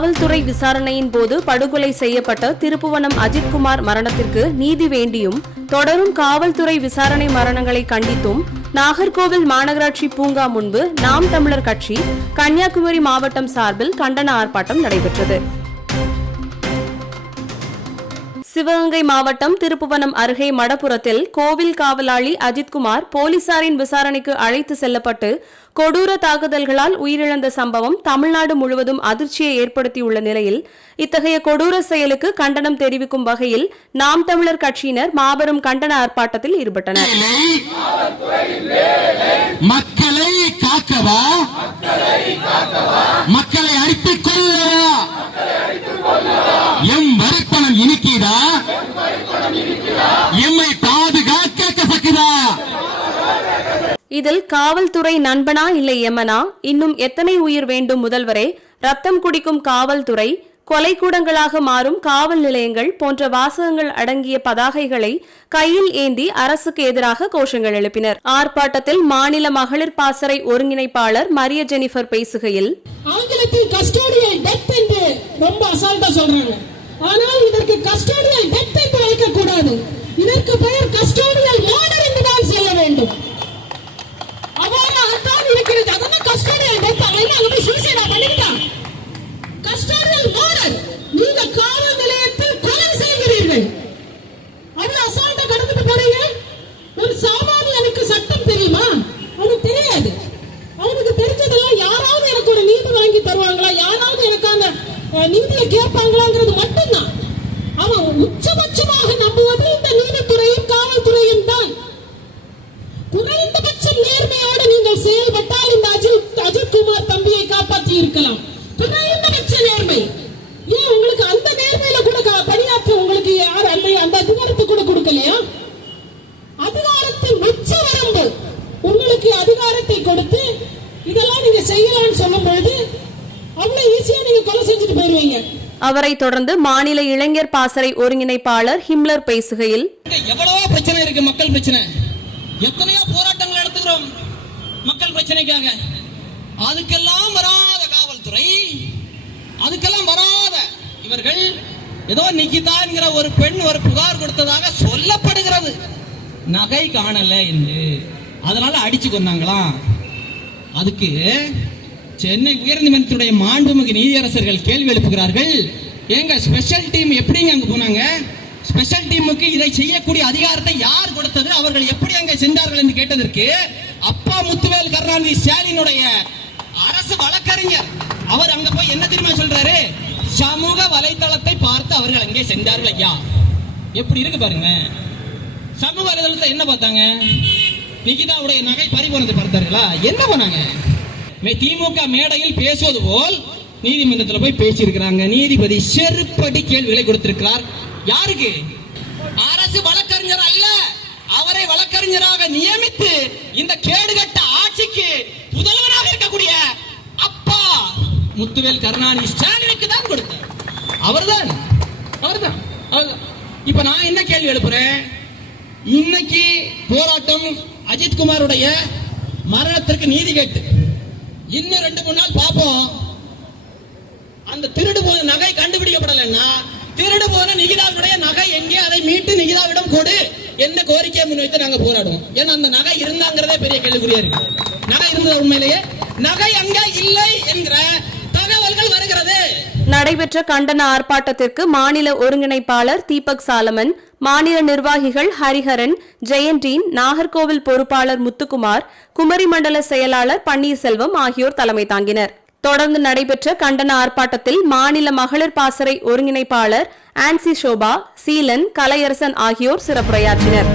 காவல்துறை விசாரணையின் போது படுகொலை செய்யப்பட்ட திருப்புவனம் அஜித்குமார் மரணத்திற்கு நீதி வேண்டியும் தொடரும் காவல்துறை விசாரணை மரணங்களை கண்டித்தும் நாகர்கோவில் மாநகராட்சி பூங்கா முன்பு நாம் தமிழர் கட்சி கன்னியாகுமரி மாவட்டம் சார்பில் கண்டன ஆர்ப்பாட்டம் நடைபெற்றது. சிவகங்கை மாவட்டம் திருப்புவனம் அருகே மடப்புரத்தில் கோவில் காவலாளி அஜித்குமார் போலீசாரின் விசாரணைக்கு அழைத்து செல்லப்பட்டு கொடூர தாக்குதல்களால் உயிரிழந்த சம்பவம் தமிழ்நாடு முழுவதும் அதிர்ச்சியை ஏற்படுத்தியுள்ள நிலையில் இத்தகைய கொடூர செயலுக்கு கண்டனம் தெரிவிக்கும் வகையில் நாம் தமிழர் கட்சியினர் மாபெரும் கண்டன ஆர்ப்பாட்டத்தில் ஈடுபட்டனர். மக்களை காக்கவா, மக்களை அடித்துக் கொள்ளவா, எம் வரிப்பணம் இனிக்கிறா, எம்மை பாதுகாக்க கசக்குதா. இதில் காவல்துறை நண்பனா இல்லை எமனா, இன்னும் எத்தனை உயிர் வேண்டும் முதல்வரே, ரத்தம் குடிக்கும் காவல்துறை, கொலைக்கூடங்களாக மாறும் காவல் நிலையங்கள் போன்ற வாசகங்கள் அடங்கிய பதாகைகளை கையில் ஏந்தி அரசுக்கு எதிராக கோஷங்கள் எழுப்பினர். ஆர்ப்பாட்டத்தில் மாநில மகளிர் பாசறை ஒருங்கிணைப்பாளர் மரிய ஜெனிஃபர் பேசுகையில், ஆங்கிலத்தில் கஸ்டோடியல் டெத் என்று ரொம்ப அசால்ட்டா சொல்றாங்க. ஆனால் இதற்கு கஸ்டோடியல் டெத் என்று வைக்க கூடாது. இதற்கு பெயர் கஸ்டோடியல் மர்டர் என்று தான் சொல்ல வேண்டும். அவ்வாறு இருக்கிறது. அதான் கஸ்டோடியல் டெத். அவங்க அங்க போய் சூசைடா பண்ணிட்டாங்க. Custodial murder. நீங்க காவல் நிலையத்தில் கொலை செய்கிறீர்கள். அவ்வளவு அசால்ட்டா கடந்துட்டு போறீங்க. ஒரு சாமானியனுக்கு சட்டம் தெரியுமா? அவனுக்கு தெரியாது. அவனுக்கு தெரிஞ்சதெல்லாம் யாராவது எனக்கு ஒரு நீதி வாங்கி தருவாங்களா, யாராவது எனக்கு அந்த நீதியை கேட்பாங்களாங்கிறது மட்டும்தான். அவன் உச்சபட்சமாக நம்புவது இந்த நீதித்துறையும் காவல்துறையும் தான். குறைந்தபட்சம் நேர்மையோடு நீங்கள் செயல்பட்டால் இந்த அஜித்குமார் தம்பியை காப்பாற்றி இருக்கலாம். குறைந்தபட்ச நேர்மை. ஏன் உங்களுக்கு அந்த நேர்மையில கூட பணியாற்ற உங்களுக்கு யார் அந்த அதிகாரத்தை கூட கொடுக்கலையா? அதிகாரத்தின் உச்ச வரம்பு உங்களுக்கு அதிகாரத்தை கொடுத்து இதெல்லாம் நீங்க செய்யலாம்னு சொல்லும் பொழுது அவ்வளவு ஈஸியா நீங்க கொலை செஞ்சுட்டு போயிருவீங்க. அவரை தொடர்ந்து மாநில இளைஞர் பாசறை ஒருங்கிணைப்பாளர் ஹிம்லர் பேசுகையில், எவ்வளவோ பிரச்சனை இருக்கு, மக்கள் பிரச்சனை, எத்தனையோ போராட்டங்கள் நடத்துகிறோம் மக்கள் பிரச்சனைக்காக. அதுக்கெல்லாம் வராத காவல்துறை, அதுக்கெல்லாம் வராத இவர்கள் ஏதோ நிகிதா என்கிற ஒரு பெண் ஒரு புகார் கொடுத்ததாக சொல்லப்படுகிறது. நகை காணல என்று அதனால அடிச்சு கொண்டாங்களாம். அதுக்கு சென்னை உயர்நீதிமன்றத்துடைய மாண்புமிகு நீதியரசர்கள் கேள்வி எழுப்புகிறார்கள். ஏங்க ஸ்பெஷல் டீம் எப்படிங்க அங்க போனாங்க? ஸ்பெஷல் டீமுக்கு இதை செய்யக்கூடிய அதிகாரத்தை யார் கொடுத்தது? அவர்கள் எப்படி அங்கே சென்றார்கள் என்று கேட்டதற்கு அப்பா முத்துவேல் கருணாநிதி ஸ்டாலினுடைய அரசு வழக்கறிஞர் அவர் அங்க போய் என்ன தெரியுமா சொல்றாரு? சமூக வலைதளத்தை பார்த்து அவர்கள் அங்கே சென்றார்கள். ஐயா எப்படி இருக்கு பாருங்க. சமூக வலைதளத்தில் என்ன பார்த்தாங்க? நிகிதாவுடைய நகை பறிபோனதை பார்த்தார்களா? என்ன பண்ணாங்க? திமுக மேடையில் பேசுவது போல் நீதிமன்றத்தில் போய் பேசியிருக்கிறாங்க. நீதிபதி செருப்படி கேள்விகளை கொடுத்திருக்கிறார். யாருக்கு? அரசு வழக்கறிஞர் அல்ல, அவரை வழக்கறிஞராக நியமித்து இந்த கேடுகட்ட ஆட்சிக்கு புதல்வனாக இருக்கக்கூடிய அப்பா முத்துவேல் கருணாநிதி ஸ்டாலினுக்கு தான் கொடுத்தார். அவர்தான். இப்ப நான் என்ன கேள்வி எழுப்புறேன்? இன்னைக்கு போராட்டம் அஜித்குமாருடைய மரணத்திற்கு நீதி கேட்டு இன்னும் 2-3 நாள் பார்ப்போம். அந்த திருடு போன நகை கண்டுபிடிக்கப்படலைன்னா திருடு போன நிகிதாவுடைய நகை எங்கே, அதை மீட்டு நிகிதாவிடம் கொடு என்ன கோரிக்கையை முன்வைத்து நாங்க போராடுவோம். ஏன்னா அந்த நகை இருந்தாங்கிறதே பெரிய கேள்விக்குறியா இருக்கு. நகை இருந்தது உண்மையிலேயே, நகை அங்க இல்லை என்கிற தகவல்கள் வருகிறது. நடைபெற்ற கண்டன ஆர்ப்பாட்டத்திற்கு மாநில ஒருங்கிணைப்பாளர் தீபக் சாலமன், மாநில நிர்வாகிகள் ஹரிஹரன், ஜெயண்டீன், நாகர்கோவில் பொறுப்பாளர் முத்துக்குமார், குமரி மண்டல செயலாளர் பன்னீர்செல்வம் ஆகியோர் தலைமை தாங்கினர். தொடர்ந்து நடைபெற்ற கண்டன ஆர்ப்பாட்டத்தில் மாநில மகளிர் பாசறை ஒருங்கிணைப்பாளர் ஆன்சி ஷோபா, சீலன், கலையரசன் ஆகியோர் சிறப்புரையாற்றினர்.